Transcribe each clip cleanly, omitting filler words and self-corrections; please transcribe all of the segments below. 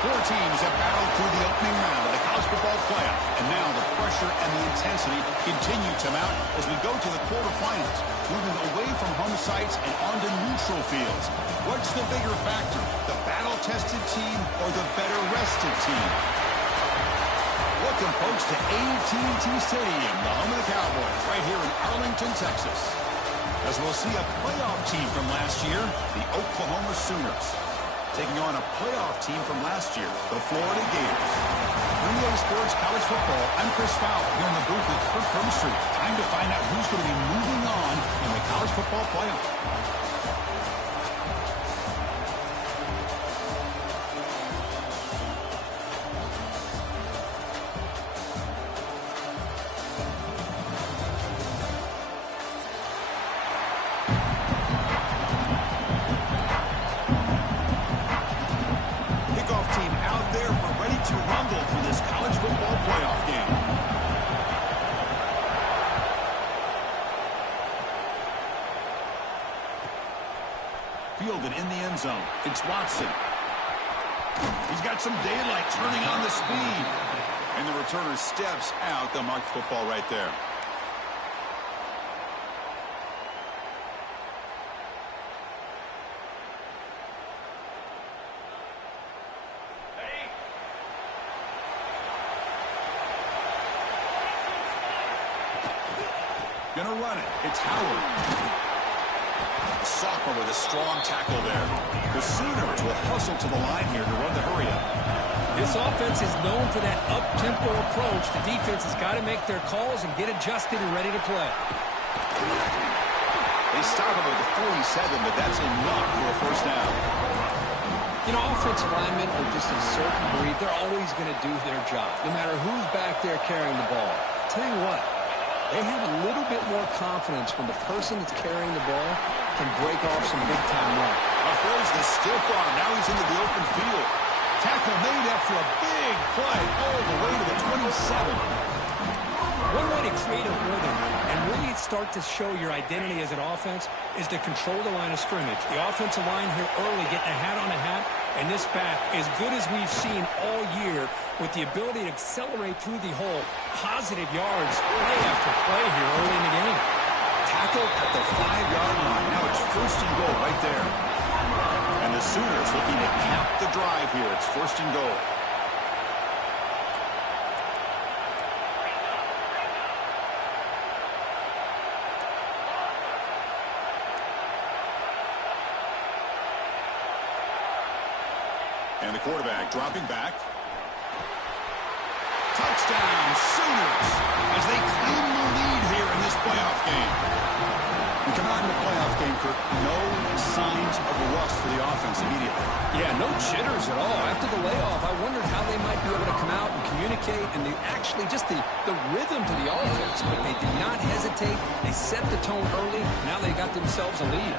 Four teams have battled through the opening round of the college football playoff, and now the pressure and the intensity continue to mount as we go to the quarterfinals, moving away from home sites and onto neutral fields. What's the bigger factor, the battle-tested team or the better-rested team? Welcome, folks, to AT&T Stadium, the home of the Cowboys, right here in Arlington, Texas. As we'll see a playoff team from last year, the Oklahoma Sooners, taking on a playoff team from last year, the Florida Gators. NBA Sports College Football, I'm Chris Fowler, here in the booth with Kirk Herbstreit. Time to find out who's going to be moving on in the college football playoff. Fielded in the end zone. It's Watson. He's got some daylight, turning on the speed. And the returner steps out. They'll mark the football right there. Gonna run it. It's Howard. Sophomore with a strong tackle there. The Sooners will hustle to the line here to run the hurry-up. This offense is known for that up-tempo approach. The defense has got to make their calls and get adjusted and ready to play. They stop him at the 47, but that's enough for a first down. You know, offensive linemen are just a certain breed. They're always going to do their job, no matter who's back there carrying the ball. I'll tell you what, they have a little bit more confidence when the person that's carrying the ball can break off some big-time run. Throws the stiff arm. Now he's into the open field. Tackle made after a big play all the way to the 27. One way to create a rhythm and really start to show your identity as an offense is to control the line of scrimmage. The offensive line here early getting a hat on a hat, and this back, as good as we've seen all year, with the ability to accelerate through the hole, positive yards, play after play here early in the game. Tackle at the 5-yard line. Now it's first and goal right there. And the Sooners looking to cap the drive here. It's first and goal. And the quarterback dropping back. Touchdown, Sooners, as they claim the lead here in this playoff game. We come out in the playoff game, Kirk, no signs of rust for the offense immediately. Yeah, no jitters at all. After the layoff, I wondered how they might be able to come out and communicate and actually just the rhythm to the offense. But they did not hesitate. They set the tone early. Now they got themselves a lead.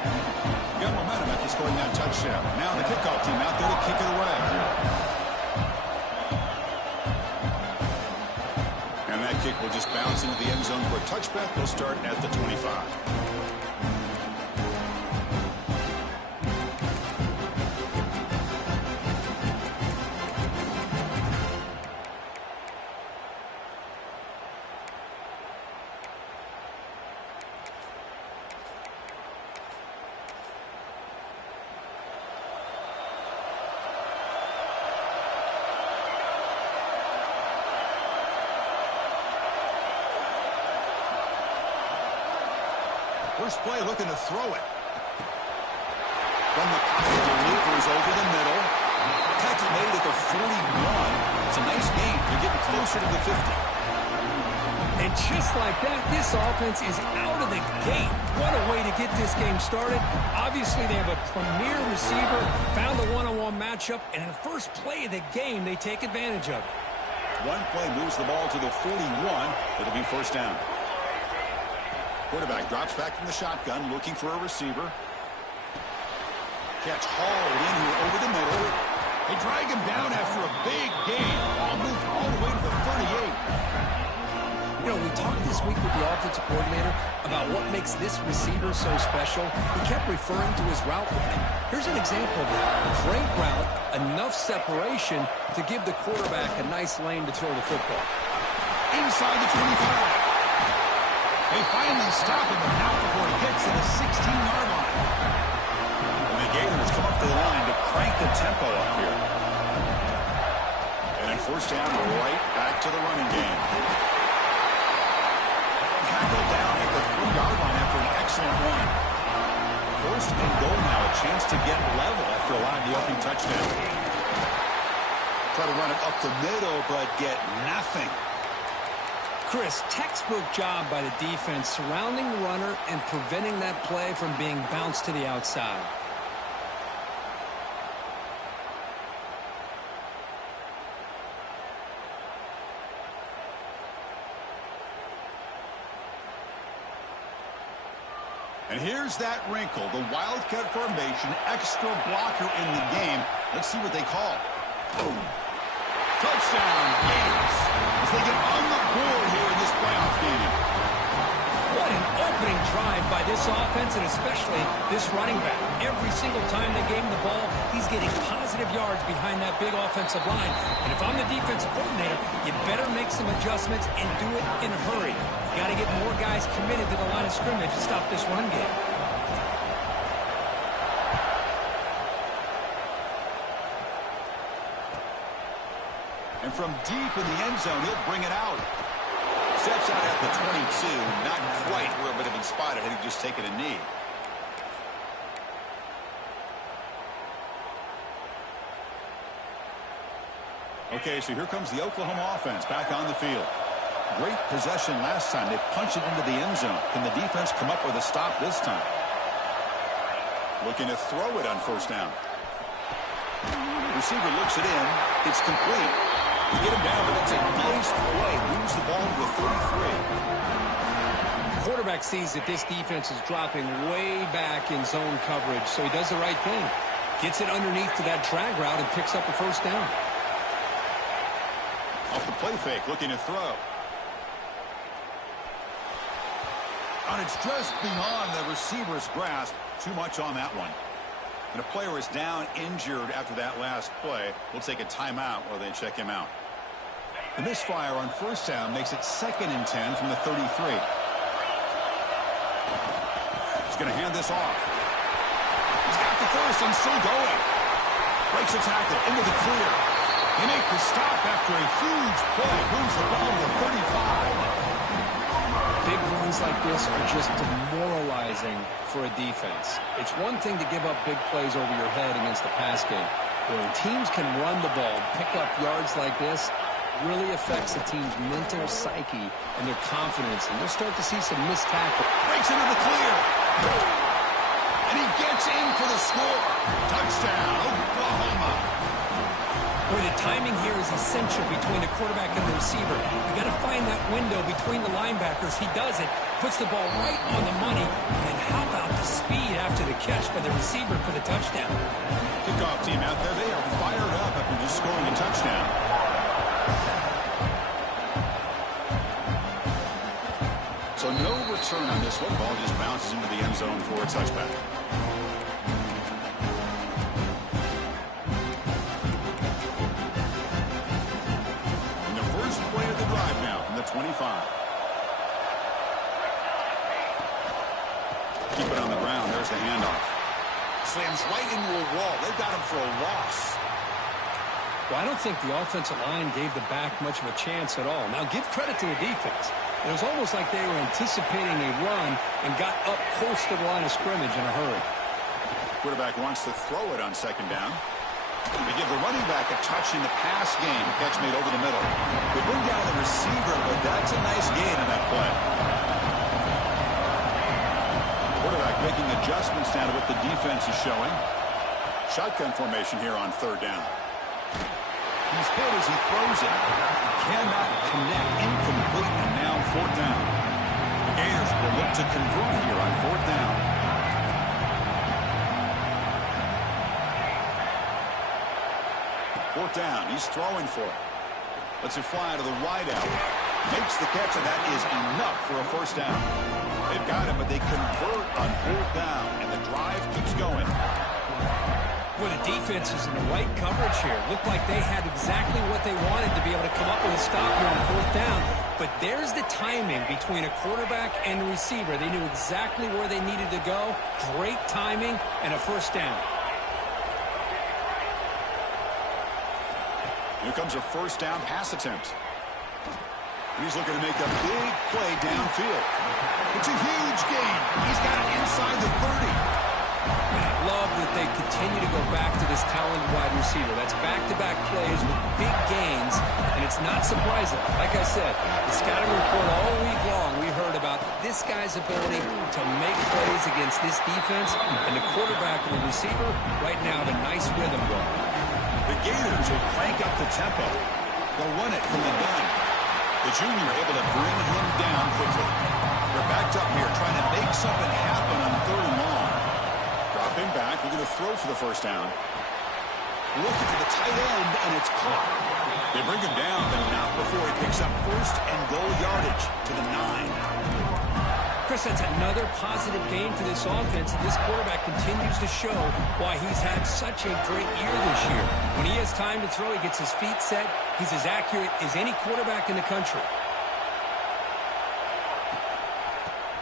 Got momentum after scoring that touchdown. Now the kickoff team out there to kick it away. And that kick will just bounce into the end zone for a touchback. They'll start at the 25. First play looking to throw it. From the pocket, delivers over the middle. Tackle made at the 41. It's a nice gain. They're getting closer to the 50. And just like that, this offense is out of the gate. What a way to get this game started. Obviously, they have a premier receiver, found a one-on-one matchup, and in the first play of the game, they take advantage of it. One play moves the ball to the 41. It'll be first down. Quarterback drops back from the shotgun, looking for a receiver. Catch hauled in here over the middle. They drag him down after a big gain. Ball moved all the way to the 38. You know, we talked this week with the offensive coordinator about what makes this receiver so special. He kept referring to his route running. Here's an example of it. Great route, enough separation to give the quarterback a nice lane to throw the football. Inside the 25. They finally stop him, but not before he gets to the 16-yard line. And the Gators come up to the line to crank the tempo up here. And in first down, right back to the running game. Tackled down at the 3-yard line after an excellent run. First and goal now, a chance to get level after allowing the opening touchdown. Try to run it up the middle, but get nothing. Chris, textbook job by the defense surrounding the runner and preventing that play from being bounced to the outside. And here's that wrinkle, the Wildcat formation, extra blocker in the game. Let's see what they call. Boom. Touchdown, Gators, as they get on the board here in this playoff game. What an opening drive by this offense, and especially this running back. Every single time they gave him the ball, he's getting positive yards behind that big offensive line. And if I'm the defensive coordinator, you better make some adjustments and do it in a hurry. You got to get more guys committed to the line of scrimmage to stop this run game. And from deep in the end zone, he'll bring it out. Steps out at the 22. Not quite where it would have been spotted had he just taken a knee. Okay, so here comes the Oklahoma offense back on the field. Great possession last time. They punched it into the end zone. Can the defense come up with a stop this time? Looking to throw it on first down. Receiver looks it in. It's complete. You get him down, but it's a nice play. Moves the ball to the 33. The quarterback sees that this defense is dropping way back in zone coverage, so he does the right thing. Gets it underneath to that drag route and picks up a first down. Off the play fake, looking to throw. And it's just beyond the receiver's grasp. Too much on that one. And a player is down injured after that last play. We'll take a timeout while they check him out. The misfire on first down makes it 2nd and 10 from the 33. He's going to hand this off. He's got the first and still going. Breaks a tackle into the clear. He makes the stop after a huge play. Moves the ball to the 35. Big runs like this are just demoralizing for a defense. It's one thing to give up big plays over your head against the pass game. When teams can run the ball, pick up yards like this, really affects the team's mental psyche and their confidence. And you'll start to see some missed tackle. Breaks into the clear. And he gets in for the score. Touchdown, Oklahoma. Boy, the timing here is essential between the quarterback and the receiver. You got to find that window between the linebackers. He does it, puts the ball right on the money. And how about the speed after the catch by the receiver for the touchdown? Kickoff team out there, they are fired up after just scoring a touchdown. So no return on this football, just bounces into the end zone for a touchback. And the first play of the drive now from the 25. Keep it on the ground. There's the handoff. Slams right into a wall. They've got him for a loss. Well, I don't think the offensive line gave the back much of a chance at all. Now, give credit to the defense. It was almost like they were anticipating a run and got up close to the line of scrimmage in a hurry. Quarterback wants to throw it on 2nd down. They give the running back a touch in the pass game. Catch made over the middle. They bring down the receiver, but that's a nice gain on that play. Quarterback making adjustments now to what the defense is showing. Shotgun formation here on 3rd down. He's hit as he throws it. Cannot connect. Incomplete, and now 4th down. The Gators will look to convert here on 4th down. Fourth down. He's throwing for it. Lets it fly to the wide out. Makes the catch, and that is enough for a first down. They've got it, but they convert on fourth down, and the drive keeps going. Well, the defense is in the right coverage here. Looked like they had exactly what they wanted to be able to come up with a stop here on fourth down. But there's the timing between a quarterback and the receiver. They knew exactly where they needed to go. Great timing and a first down. Here comes a first down pass attempt. He's looking to make a big play downfield. It's a huge gain. He's got it inside the 30. And I love that they continue to go back to this talented wide receiver. That's back-to-back plays with big gains, and it's not surprising. Like I said, the scouting report all week long, we heard about this guy's ability to make plays against this defense, and the quarterback and the receiver right now have a nice rhythm going. The Gators will crank up the tempo. They'll run it from the gun. The junior able to bring him down quickly. They're backed up here trying to make something happen on third and long. Dropping back, looking to throw for the first down. Looking for the tight end, and it's caught. They bring him down, but not before he picks up first and goal yardage to the 9. Chris, that's another positive game for this offense. This quarterback continues to show why he's had such a great year this year. When he has time to throw, he gets his feet set. He's as accurate as any quarterback in the country.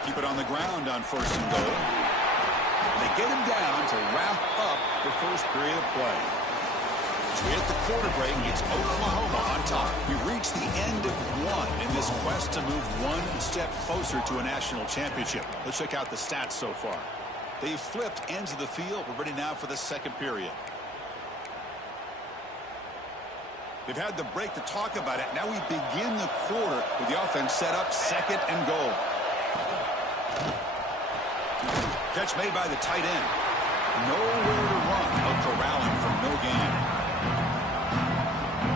Keep it on the ground on first and goal. They get him down to wrap up the first period of play. As we hit the quarter break, it's Oklahoma on top. We've reached the end of one in this quest to move one step closer to a national championship. Let's check out the stats so far. They've flipped ends of the field. We're ready now for the second period. They've had the break to talk about it. Now we begin the quarter with the offense set up second and goal. Catch made by the tight end. Nowhere to run. A corralling from no gain.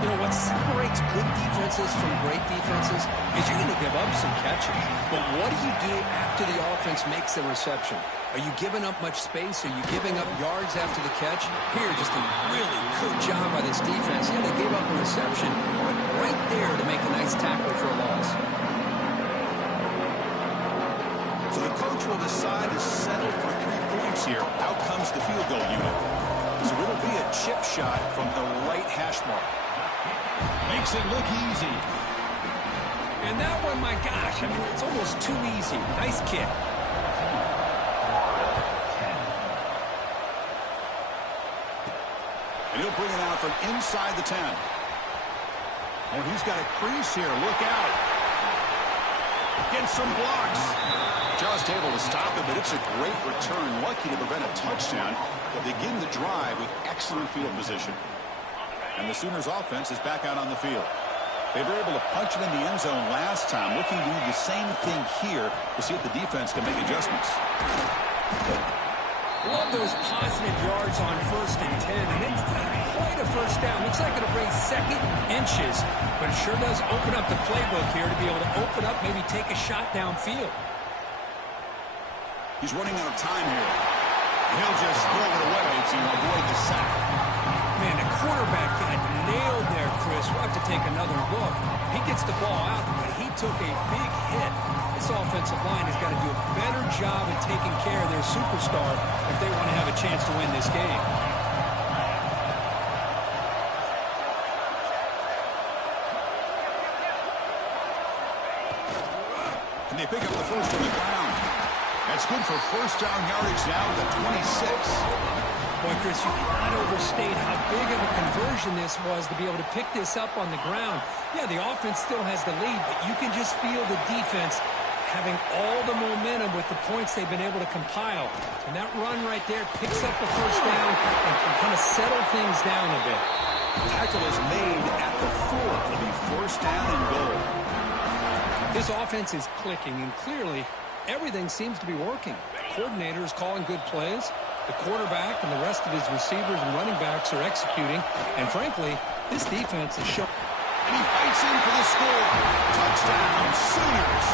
You know, what separates good defenses from great defenses is you're going to give up some catches. But what do you do after the offense makes the reception? Are you giving up much space? Are you giving up yards after the catch? Here, just a really good job by this defense. Yeah, they gave up a reception, but right there to make a nice tackle for a loss. So the coach will decide to settle for 3 points here. Out comes the field goal unit. So it'll be a chip shot from the right hash mark. Makes it look easy. And that one, my gosh, I mean, it's almost too easy. Nice kick. And he'll bring it out from inside the 10. Oh, he's got a crease here. Look out. Getting some blocks. Just able to stop it, but it's a great return. Lucky to prevent a touchdown. They'll begin the drive with excellent field position. And the Sooners offense is back out on the field. They were able to punch it in the end zone last time. Looking to do the same thing here to see if the defense can make adjustments. Love those positive yards on first and 10. And it's not quite a first down. Looks like it'll bring second inches. But it sure does open up the playbook here to be able to open up, maybe take a shot downfield. He's running out of time here. He'll just throw it away to avoid the sack. Man, the quarterback got nailed there, Chris. We'll have to take another look. He gets the ball out, but he took a big hit. This offensive line has got to do a better job at taking care of their superstar if they want to have a chance to win this game. And they pick up the first on the ground. That's good for first down yardage now at the 26. Boy, Chris, you cannot overstate how big of a conversion this was to be able to pick this up on the ground. Yeah, the offense still has the lead, but you can just feel the defense having all the momentum with the points they've been able to compile. And that run right there picks up the first down and can kind of settle things down a bit. The tackle is made at the 4. It'll be first down and goal. This offense is clicking, and clearly everything seems to be working. The coordinator is calling good plays. The quarterback and the rest of his receivers and running backs are executing. And frankly, this defense is showing. And he fights in for the score. Touchdown, Sooners.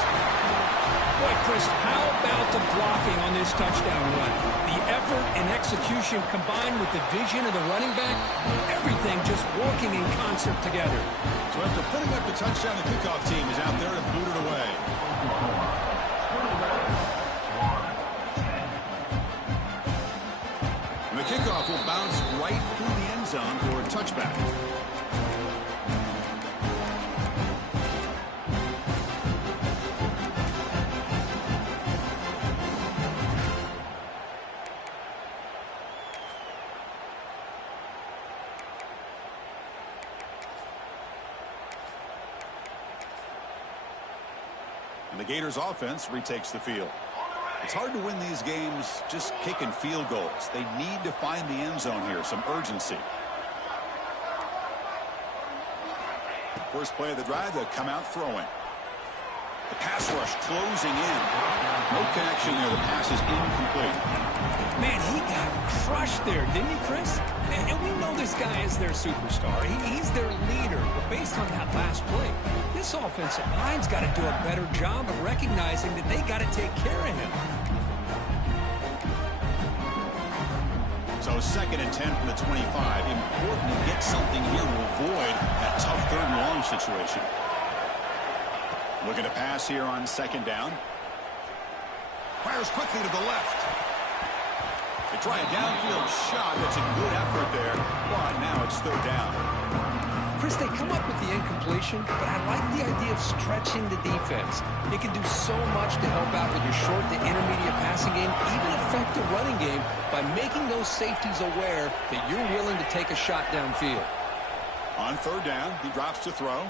Boy, Chris, how about the blocking on this touchdown run? The effort and execution combined with the vision of the running back, everything just working in concert together. So after putting up the touchdown, the kickoff team is out there to boot it away. And the kickoff will bounce right through the end zone for a touchback. And the Gators offense retakes the field. It's hard to win these games just kicking field goals. They need to find the end zone here, some urgency. First play of the drive, they'll come out throwing. The pass rush closing in. No connection there. The pass is incomplete. Man, he got crushed there, didn't he, Chris? And we know this guy is their superstar. He's their leader. But based on that last play, this offensive line's got to do a better job of recognizing that they got to take care of him. So 2nd and 10 from the 25. Important to get something here to avoid that tough 3rd and long situation. Looking to pass here on 2nd down. Fires quickly to the left. They try a downfield shot. That's a good effort there. But now it's 3rd down. Chris, they come up with the incompletion, but I like the idea of stretching the defense. It can do so much to help out with your short to intermediate passing game, even affect the running game by making those safeties aware that you're willing to take a shot downfield. On 3rd down, he drops to throw.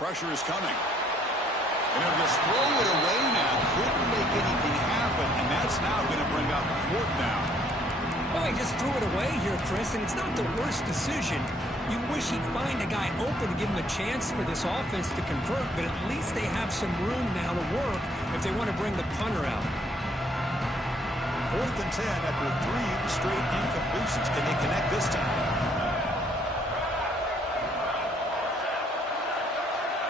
Pressure is coming. And he'll just throw it away now. Couldn't make anything happen, and that's now going to bring up 4th down. Well, he just threw it away here, Chris, and it's not the worst decision. You wish he'd find a guy open to give him a chance for this offense to convert, but at least they have some room now to work if they want to bring the punter out. 4th and 10 after 3 straight incompletions. Can they connect this time?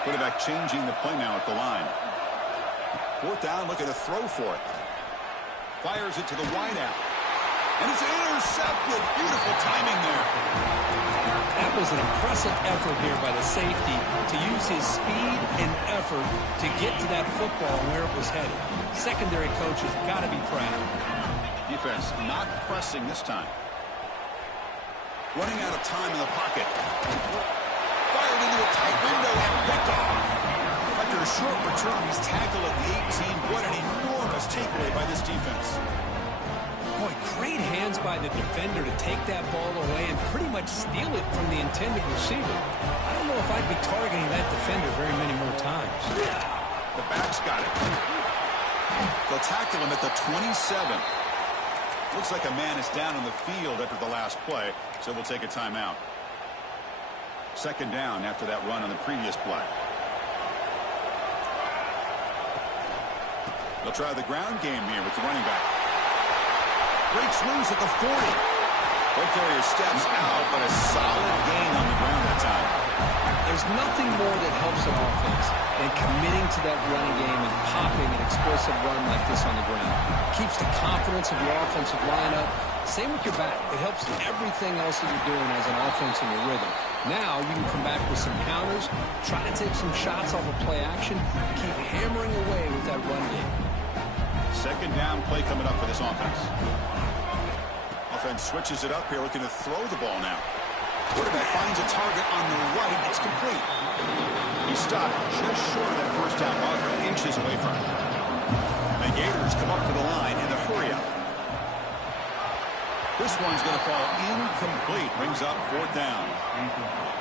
Quarterback changing the play now at the line. 4th down, looking to throw for it. Fires it to the wideout. And it's intercepted. Beautiful timing there. That was an impressive effort here by the safety to use his speed and effort to get to that football where it was headed. Secondary coach has got to be proud. Defense not pressing this time. Running out of time in the pocket. Fired into a tight window and picked off. After a short return, he's tackled at the 18. What an enormous takeaway by this defense. Boy, great hands by the defender to take that ball away and pretty much steal it from the intended receiver. I don't know if I'd be targeting that defender very many more times. The back's got it. They'll tackle him at the 27. Looks like a man is down on the field after the last play, so we'll take a timeout. 2nd down after that run on the previous play. They'll try the ground game here with the running back. Breaks loose at the 40. Ball carrier steps out, but a solid gain on the ground that time. There's nothing more that helps an offense than committing to that running game and popping an explosive run like this on the ground. Keeps the confidence of your offensive lineup. Same with your back. It helps everything else that you're doing as an offense in your rhythm. Now you can come back with some counters, try to take some shots off of play action, keep hammering away with that run game. 2nd down play coming up for this offense. Offense switches it up here, looking to throw the ball now. Quarterback finds a target on the right. It's complete. He stopped just short of that 1st down marker, inches away from it. The Gators come up to the line in a hurry-up. This one's going to fall incomplete. Brings up 4th down.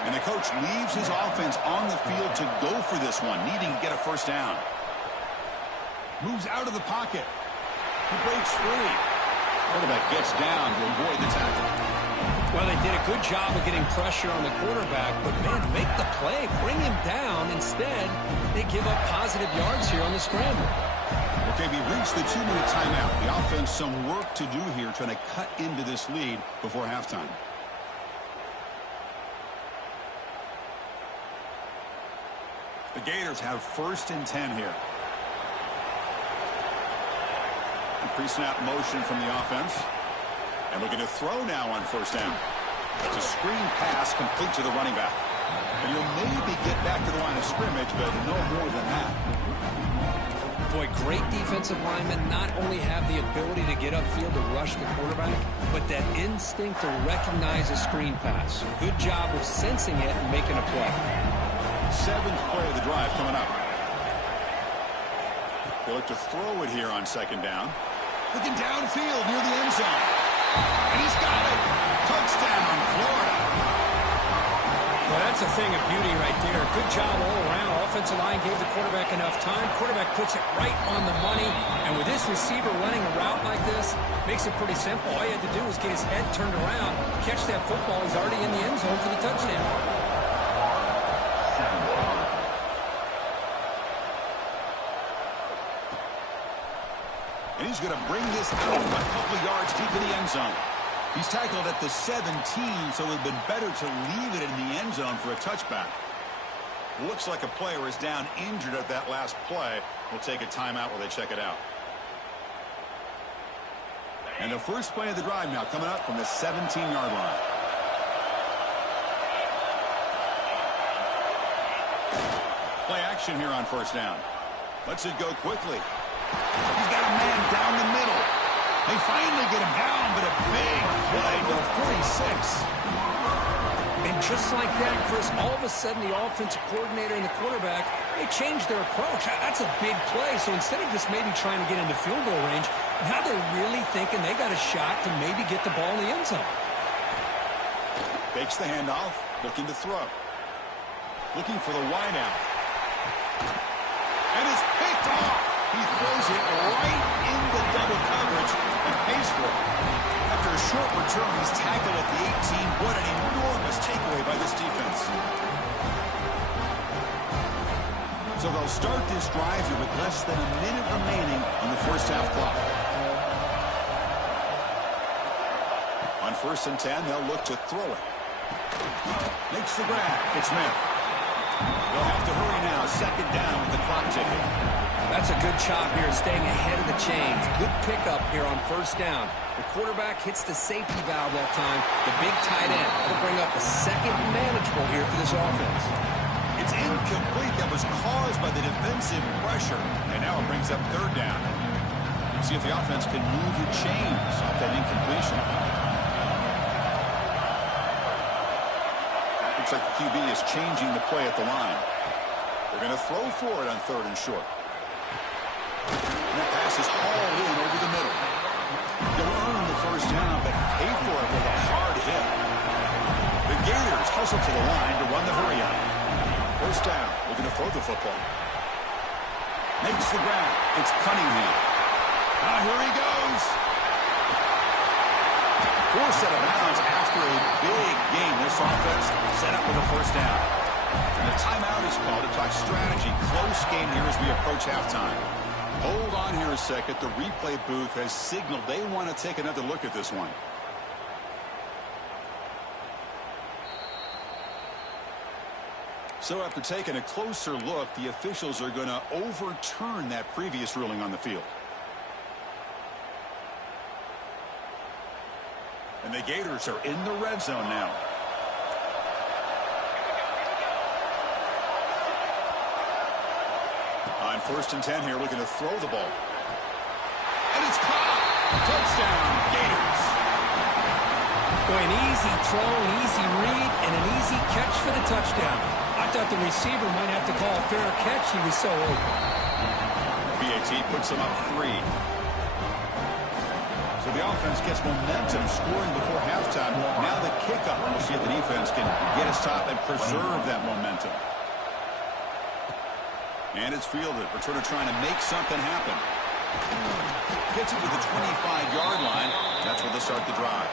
And the coach leaves his offense on the field to go for this one, needing to get a 1st down. Moves out of the pocket. He breaks free. Quarterback gets down to avoid the tackle. Well, they did a good job of getting pressure on the quarterback, but, man, make the play. Bring him down. Instead, they give up positive yards here on the scramble. Okay, we reached the 2-minute timeout. The offense some work to do here, trying to cut into this lead before halftime. The Gators have 1st and 10 here. pre-snap motion from the offense. And looking to throw now on first down. It's a screen pass complete to the running back. And he'll maybe get back to the line of scrimmage, but no more than that. Boy, great defensive linemen not only have the ability to get upfield to rush the quarterback, but that instinct to recognize a screen pass. Good job of sensing it and making a play. 7th play of the drive coming up. They look to throw it here on second down. Looking downfield near the end zone. And he's got it. Touchdown, Florida. Well, that's a thing of beauty right there. Good job all around. Offensive line gave the quarterback enough time. Quarterback puts it right on the money. And with this receiver running a route like this, makes it pretty simple. All you had to do was get his head turned around, catch that football. He's already in the end zone for the touchdown. And he's going to bring this out a couple yards deep in the end zone. He's tackled at the 17, so it would have been better to leave it in the end zone for a touchback. Looks like a player is down injured at that last play. We'll take a timeout while they check it out. And the first play of the drive now coming up from the 17-yard line. Play action here on first down. Lets it go quickly. He's got a man down the middle. They finally get him down, but a big play to 46. And just like that, Chris, all of a sudden the offensive coordinator and the quarterback, they changed their approach. That's a big play. So instead of just maybe trying to get into field goal range, now they're really thinking they got a shot to maybe get the ball in the end zone. Fakes the handoff, looking to throw. Looking for the wideout. And it's picked off. He throws it right into double coverage and pays for it. After a short return, he's tackled at the 18. What an enormous takeaway by this defense. So they'll start this drive here with less than a minute remaining on the first half clock. On 1st and 10, they'll look to throw it. Makes the grab. It's Smith. They'll have to hurry now. 2nd down with the clock ticking. That's a good job here, staying ahead of the chains. Good pickup here on 1st down. The quarterback hits the safety valve that time. The big tight end will bring up the 2nd manageable here for this offense. It's incomplete. That was caused by the defensive pressure. And now it brings up 3rd down. See if the offense can move the chains off that incompletion. Looks like the QB is changing the play at the line. They're going to throw for it on 3rd and short. And that pass is hauled in over the middle. They'll earn the 1st down, but pay for it with a hard hit. The Gators hustle to the line to run the hurry up. 1st down, looking to throw the football. Makes the grab. It's Cunningham. Now here he goes. Forced out of bounds after a big game. This offense set up with a 1st down. And a timeout is called to talk strategy. Close game here as we approach halftime. Hold on here a second. The replay booth has signaled they want to take another look at this one. So after taking a closer look, the officials are going to overturn that previous ruling on the field. And the Gators are in the red zone now. On 1st and 10 here, looking to throw the ball. And it's caught. Touchdown, Gators. Boy, an easy throw, an easy read, and an easy catch for the touchdown. I thought the receiver might have to call a fair catch. He was so open. BAT puts him up 3. So the offense gets momentum, scoring before halftime. Now the kickoff. We'll see if the defense can get a stop and preserve that momentum. And it's fielded. Returner trying to make something happen. Gets it to the 25-yard line. That's where they start the drive.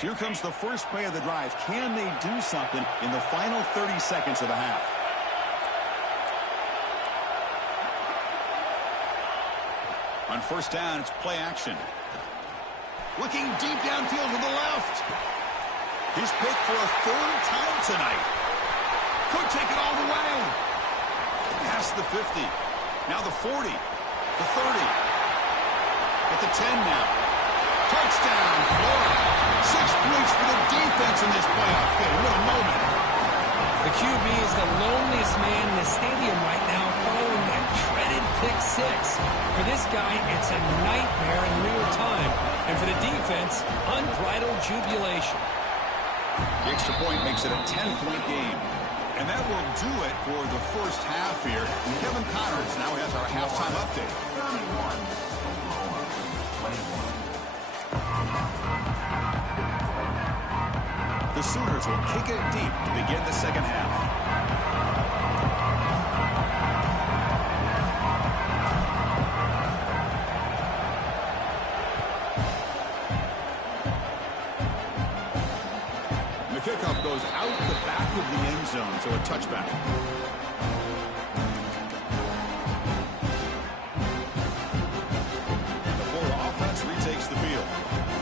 Here comes the first play of the drive. Can they do something in the final 30 seconds of the half? On 1st down, it's play action. Looking deep downfield to the left. He's picked for a third time tonight. Could take it all the way. Past the 50. Now the 40. The 30. At the 10 now. Touchdown, Florida. 6 points for the defense in this playoff game. What a moment. The QB is the loneliest man in the stadium right now following that dreaded pick six. For this guy, it's a nightmare in real time. And for the defense, unbridled jubilation. The extra point makes it a 10-point game. And that will do it for the first half here. Kevin Connors now has our halftime update. The Sooners will kick it deep to begin the second half. The kickoff goes out the back of the end zone, so a touchback. The Florida offense retakes the field.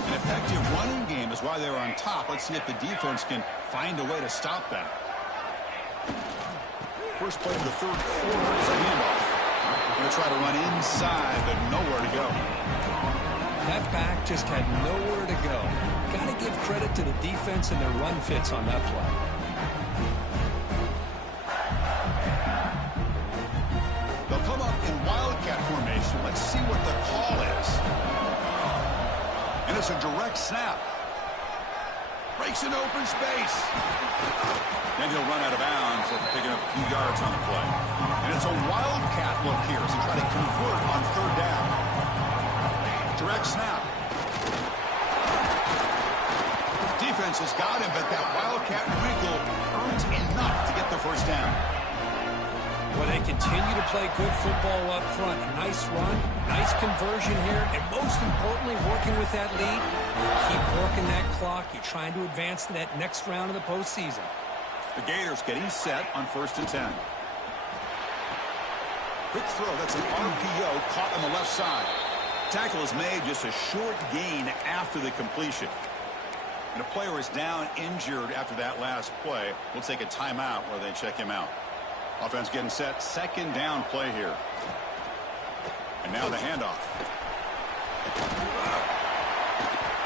An effective running game is why they're on top. Let's see if the defense can find a way to stop that. First play of the third quarter is a handoff. Going to try to run inside, but nowhere to go. That back just had nowhere to go. Got to give credit to the defense and their run fits on that play. They'll come up in Wildcat formation. Let's see what the call is. And it's a direct snap. Breaks in open space. Then he'll run out of bounds after picking up a few yards on the play. And it's a Wildcat look here as he try to convert on third down. Direct snap. Defense has got him, but that Wildcat wrinkle earns enough to get the first down. Well, they continue to play good football up front. A nice run, nice conversion here, and most importantly, working with that lead. You keep working that clock. You're trying to advance to that next round of the postseason. The Gators getting set on 1st and 10. Quick throw. That's an RPO caught on the left side. Tackle is made, just a short gain after the completion. And a player is down injured after that last play. We'll take a timeout where they check him out. Offense getting set. Second down play here. And now the handoff.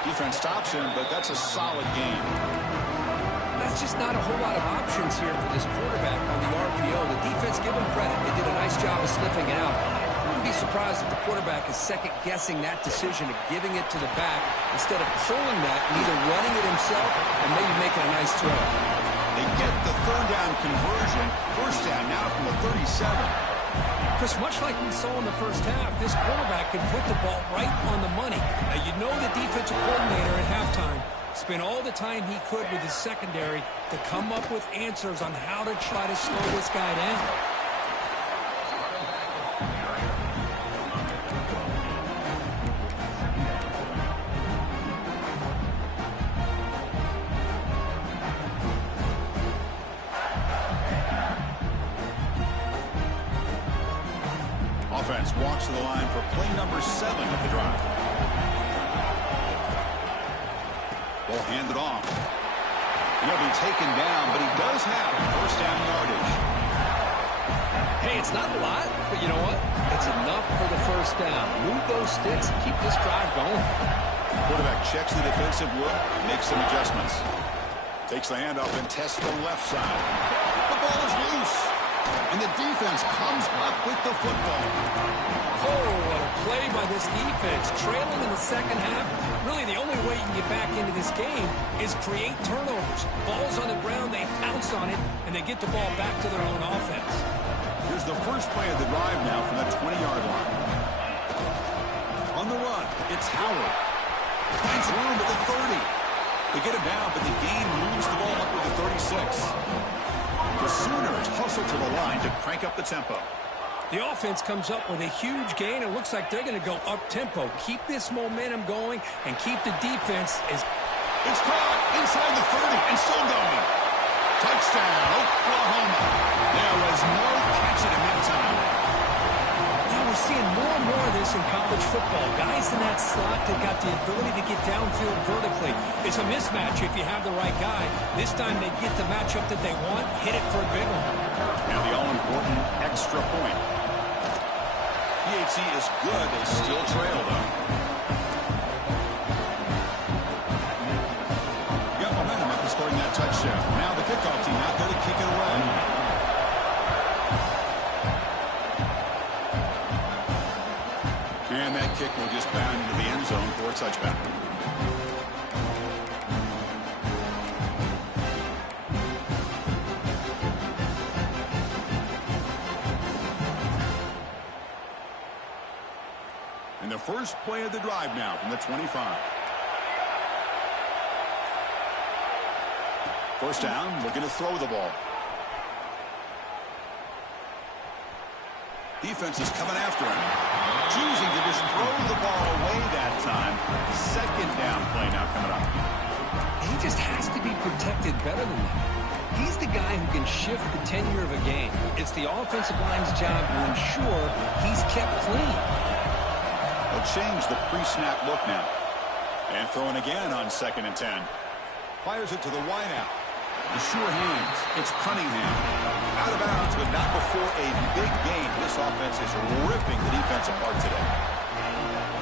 Defense stops him, but that's a solid game. That's just not a whole lot of options here for this quarterback on the RPO. The defense, give him credit. They did a nice job of sniffing it out. I wouldn't be surprised if the quarterback is second-guessing that decision of giving it to the back instead of pulling that and either running it himself or maybe making a nice throw. They get the third down conversion. First down now from the 37. Chris, much like we saw in the first half, this quarterback can put the ball right on the money. Now, you know the defensive coordinator at halftime spent all the time he could with his secondary to come up with answers on how to try to slow this guy down. Offense walks to the line for play number 7 of the drive. Ball handed off. He'll be taken down, but he does have first down yardage. Hey, it's not a lot, but you know what? It's enough for the first down. Move those sticks and keep this drive going. Quarterback checks the defensive look, makes some adjustments. Takes the handoff and tests the left side. The ball is loose. And the defense comes up with the football. Oh, what a play by this defense. Trailing in the second half. Really, the only way you can get back into this game is create turnovers. Ball's on the ground, they pounce on it, and they get the ball back to their own offense. Here's the first play of the drive now from the 20-yard line. On the run, it's Howard. Finds room at the 30. They get him down, but the game moves the ball up to the 36. The Sooners hustle to the line to crank up the tempo. The offense comes up with a huge gain. It looks like they're going to go up-tempo. Keep this momentum going and keep the defense as... It's caught inside the 30 and still going. Touchdown, Oklahoma. There was no catching him in time. Now we're seeing more and more of this in college football. Guys in that slot they've got the ability to get downfield vertically. It's a mismatch if you have the right guy. This time they get the matchup that they want, hit it for a big one. Now the all-important extra point. PHC is good. They still trail, though. Got momentum after scoring that touchdown. Now the kickoff team out there to kick it away. And that kick will just bound into the end zone for a touchback. And the first play of the drive now from the 25. First down, looking to throw the ball. Defense is coming after him. Choosing to just throw the ball away that time. Second down play now coming up. He just has to be protected better than that. He's the guy who can shift the tenure of a game. It's the offensive line's job to ensure he's kept clean. They'll change the pre-snap look now. And throwing again on 2nd and 10. Fires it to the wideout. The sure hands. It's Cunningham. Out of bounds, but not before a big gain. This offense is ripping the defense apart today.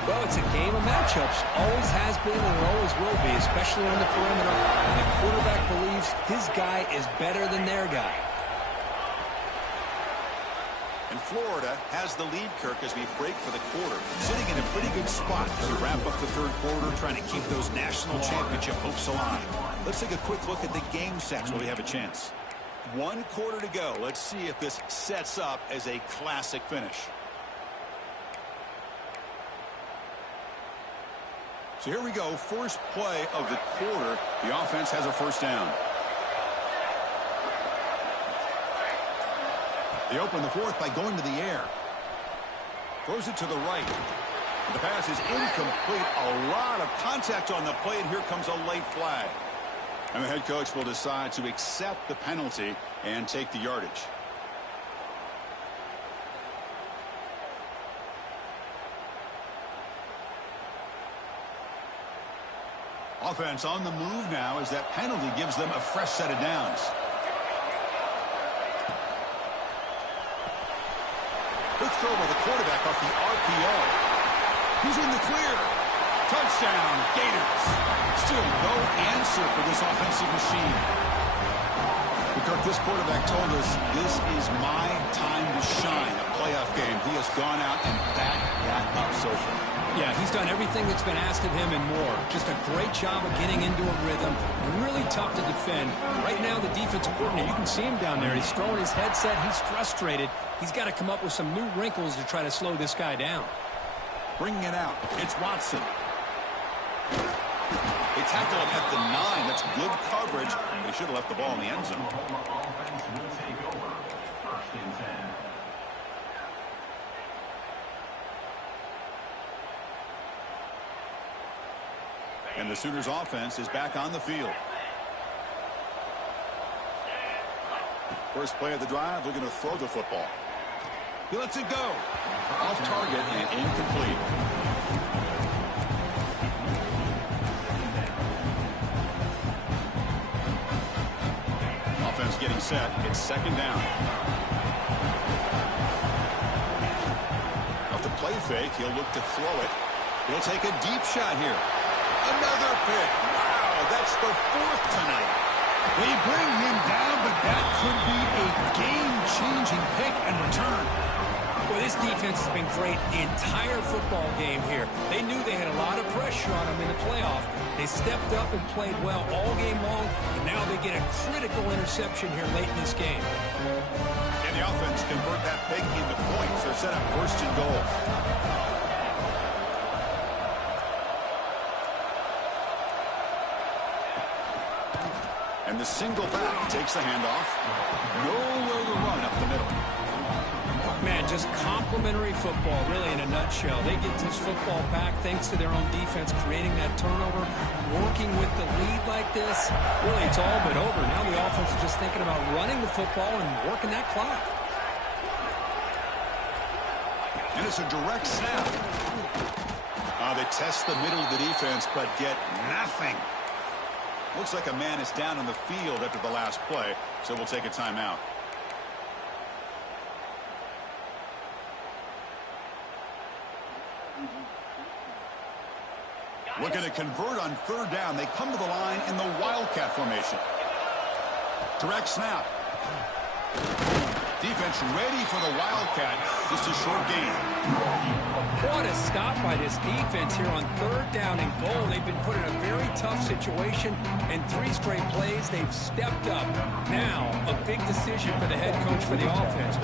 Well, it's a game of matchups. Always has been and it always will be, especially on the perimeter. And the quarterback believes his guy is better than their guy. And Florida has the lead, Kirk, as we break for the quarter. Sitting in a pretty good spot as we wrap up the third quarter, trying to keep those national championship hopes alive. Let's take a quick look at the game sets while we have a chance. 1 quarter to go. Let's see if this sets up as a classic finish. So here we go. First play of the quarter. The offense has a first down. They open the fourth by going to the air. Throws it to the right. The pass is incomplete. A lot of contact on the play, and here comes a late flag. And the head coach will decide to accept the penalty and take the yardage. Offense on the move now as that penalty gives them a fresh set of downs. Quick throw by the quarterback off the RPO. He's in the clear. Touchdown, Gators. Still no answer for this offensive machine. Kirk, this quarterback told us this is my time to shine, a playoff game. He has gone out and backed that up so far. Yeah, he's done everything that's been asked of him and more. Just a great job of getting into a rhythm. Really tough to defend. Right now, the defensive coordinator, you can see him down there. He's throwing his headset. He's frustrated. He's got to come up with some new wrinkles to try to slow this guy down. Bringing it out. It's Watson. They tackle him at the 9. That's good coverage. They should have left the ball in the end zone. And the Sooners offense is back on the field. First play of the drive, looking to throw the football. He lets it go. Off target and incomplete. Offense getting set. It's second down. Off the play fake, he'll look to throw it. He'll take a deep shot here. Another pick. Wow, that's the 4th tonight. They bring him down, but that could be a game-changing pick and return. Well, this defense has been great the entire football game here. They knew they had a lot of pressure on them in the playoff. They stepped up and played well all game long, and now they get a critical interception here late in this game. And the offense convert that pick into points. They're set up first and goal. And the single back takes the handoff. Nowhere to run up the middle. Man, just complimentary football, really, in a nutshell. They get this football back thanks to their own defense, creating that turnover, working with the lead like this. Really, it's all but over. Now the offense is just thinking about running the football and working that clock. And it's a direct snap. Now they test the middle of the defense, but get nothing. Looks like a man is down on the field after the last play, so we'll take a timeout. Looking to convert on third down. They come to the line in the Wildcat formation. Direct snap. Defense ready for the Wildcat. Just a short gain. What a stop by this defense here on third down and goal. They've been put in a very tough situation, and 3 straight plays, they've stepped up. Now, a big decision for the head coach for the offense.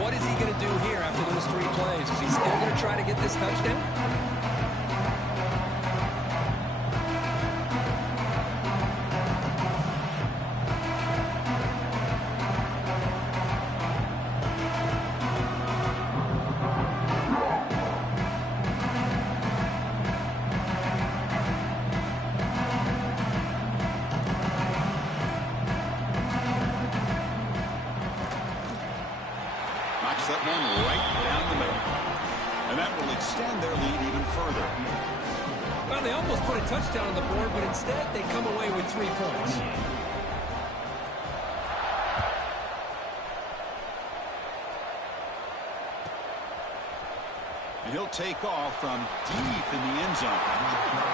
What is he going to do here after those 3 plays? Is he still going to try to get this touchdown? That one right down the middle. And that will extend their lead even further. Well, they almost put a touchdown on the board, but instead they come away with 3 points. And he'll take off from deep in the end zone.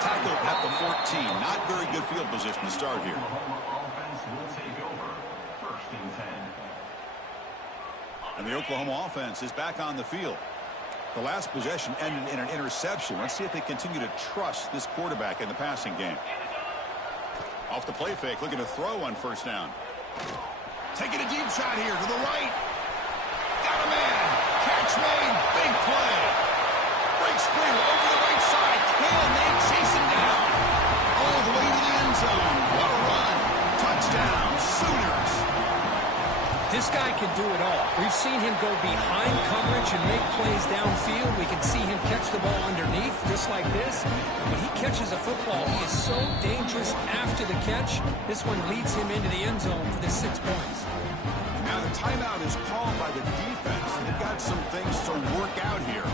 Tackle at the 14. Not very good field position to start here. And the Oklahoma offense is back on the field. The last possession ended in an interception. Let's see if they continue to trust this quarterback in the passing game. Off the play fake, looking to throw on first down. Taking a deep shot here to the right. Got a man. Catch made. Big play. Breaks clear over the right side. Can they chase him down? All the way to the end zone. What a run. Touchdown, Sooners. This guy can do it all. We've seen him go behind coverage and make plays downfield. We can see him catch the ball underneath, just like this. And when he catches a football, he is so dangerous after the catch. This one leads him into the end zone for the 6 points. Now the timeout is called by the defense. They've got some things to work out here.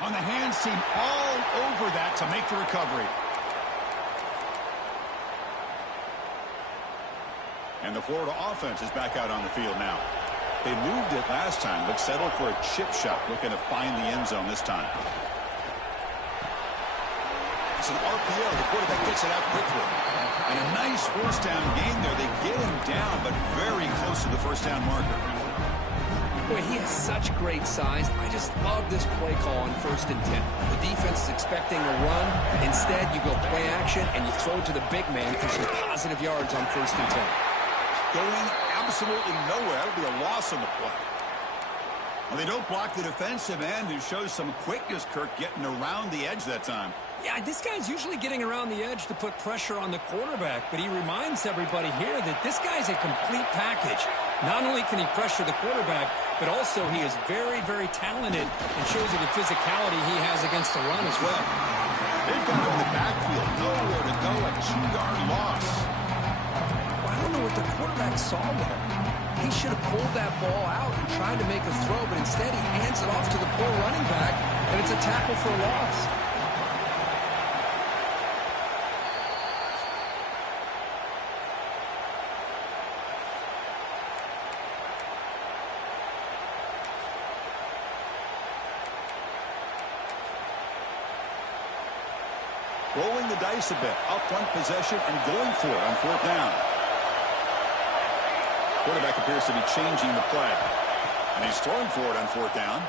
On the hands team all over that to make the recovery. And the Florida offense is back out on the field now. They moved it last time, but settled for a chip shot, looking to find the end zone this time. It's an RPO. The quarterback gets it out quickly. And a nice first down gain there. They get him down, but very close to the first down marker. Boy, he has such great size. I just love this play call on 1st and 10. The defense is expecting a run. Instead, you go play action, and you throw to the big man for some positive yards on 1st and 10. Going absolutely nowhere. That'll be a loss on the play. Well, they don't block the defensive end, who shows some quickness, Kirk, getting around the edge that time. Yeah, this guy's usually getting around the edge to put pressure on the quarterback, but he reminds everybody here that this guy's a complete package. Not only can he pressure the quarterback, but also he is very, very talented and shows you the physicality he has against the run as well. They've got him in the backfield. Nowhere to go. A 2-yard loss. I don't know what the quarterback saw there. He should have pulled that ball out and tried to make a throw, but instead he hands it off to the poor running back, and it's a tackle for a loss. Rolling the dice a bit. Up front possession and going for it on 4th down. Quarterback appears to be changing the play. And he's throwing for it on 4th down.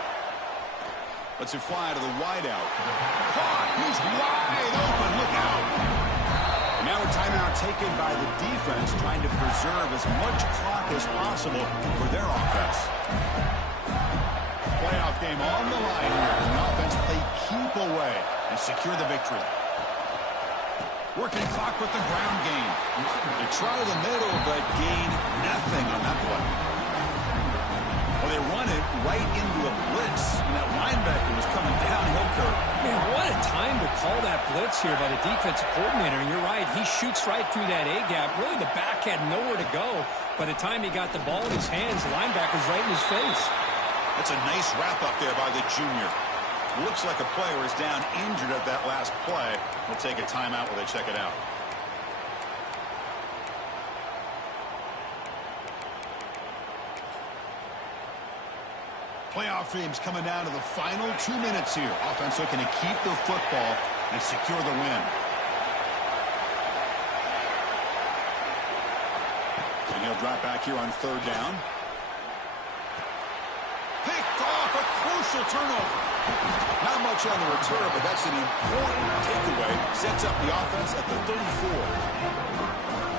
Lets it fly to the wideout. Caught! He's wide open. Look out! And now a timeout taken by the defense, trying to preserve as much clock as possible for their offense. Playoff game on the line here. An offense they keep away and secure the victory. Working clock with the ground game. They try the middle, but gain nothing on that play. Well, they run it right into a blitz, and that linebacker was coming downhill, Kirk. Man, what a time to call that blitz here by the defensive coordinator. And you're right, he shoots right through that A-gap. Really, the back had nowhere to go. By the time he got the ball in his hands, the linebacker's right in his face. That's a nice wrap up there by the junior. Looks like a player is down injured at that last play. We'll take a timeout while they check it out. Playoff games coming down to the final 2 minutes here. Offense looking to keep the football and secure the win. And he'll drop back here on third down. Picked off, a crucial turnover. Not much on the return, but that's an important takeaway. Sets up the offense at the 34.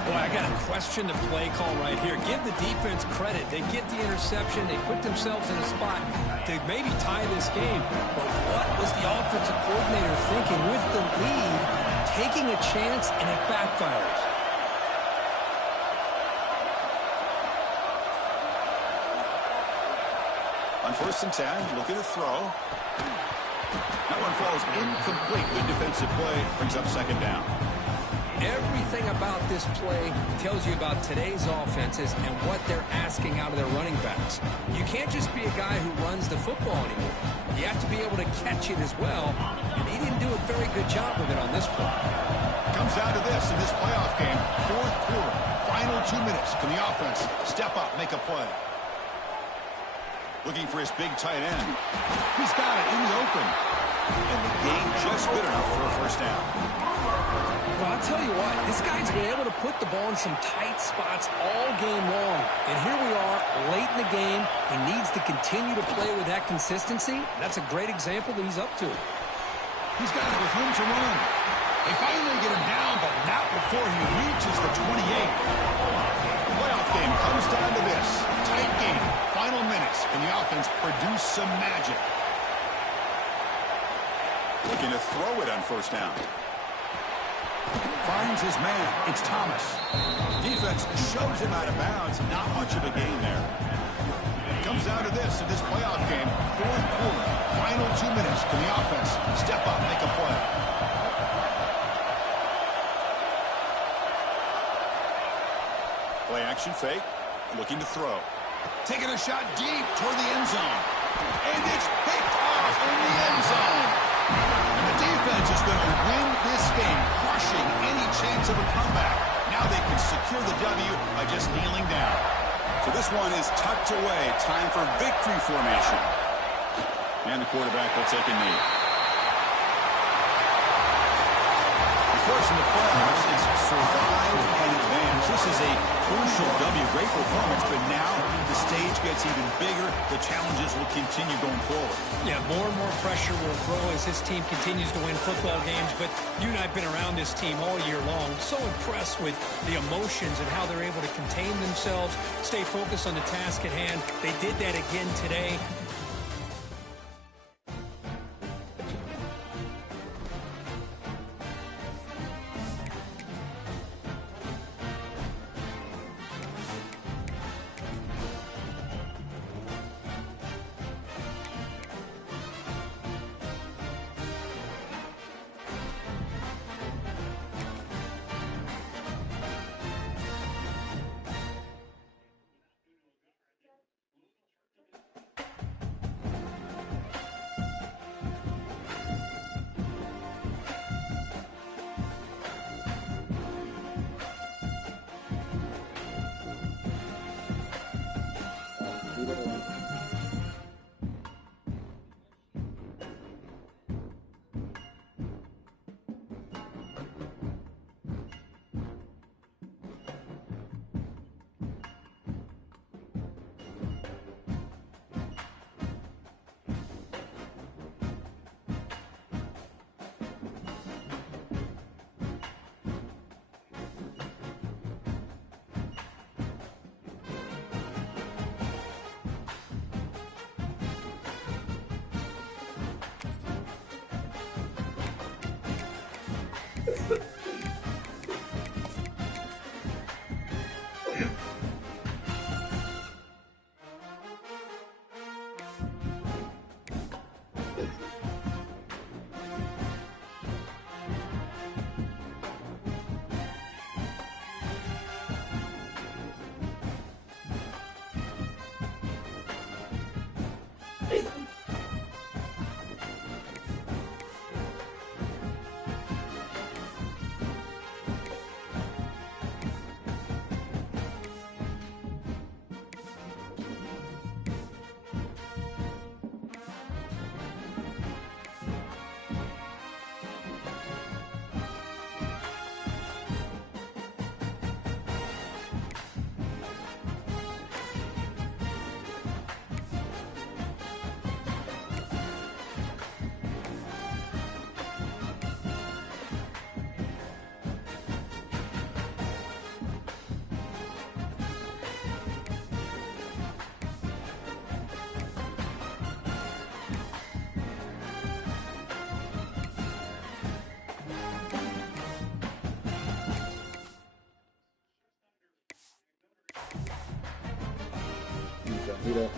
Boy, I got to question the play call right here. Give the defense credit. They get the interception. They put themselves in a spot to maybe tie this game. But what was the offensive coordinator thinking with the lead, taking a chance, and it backfires? On 1st and 10, looking to throw. That one falls incomplete. Good defensive play. Brings up second down. Everything about this play tells you about today's offenses and what they're asking out of their running backs. You can't just be a guy who runs the football anymore. You have to be able to catch it as well, and he didn't do a very good job of it on this play. Comes down to this in this playoff game. 4th quarter, final 2 minutes. Can the offense step up, make a play? Looking for his big tight end. He's got it in the open. And the game just good enough for a first down. Well, I'll tell you what, this guy's been able to put the ball in some tight spots all game long. And here we are, late in the game. He needs to continue to play with that consistency. That's a great example that he's up to. He's got it with room to run. They finally get him down, but not before he reaches the 28. The playoff game comes down to this. Tight game, final minutes, and the offense produce some magic. Looking to throw it on first down. Finds his man. It's Thomas. Defense shoves him out of bounds. Not much of a gain there. Comes down to this in this playoff game. 4th quarter. Final 2 minutes. Can the offense step up, make a play? Play action fake. Looking to throw. Taking a shot deep toward the end zone. And it's picked off in the end zone. And the defense is going to win this game, crushing any chance of a comeback. Now they can secure the W by just kneeling down. So this one is tucked away. Time for victory formation. And the quarterback will take a knee. Of course, in the playoffs, it's survive and advance. This is a crucial W. Great performance, but now the stage gets even bigger. The challenges will continue going forward. Yeah, more and more pressure will grow as this team continues to win football games. But you and I have been around this team all year long. So impressed with the emotions and how they're able to contain themselves, stay focused on the task at hand. They did that again today. Mira.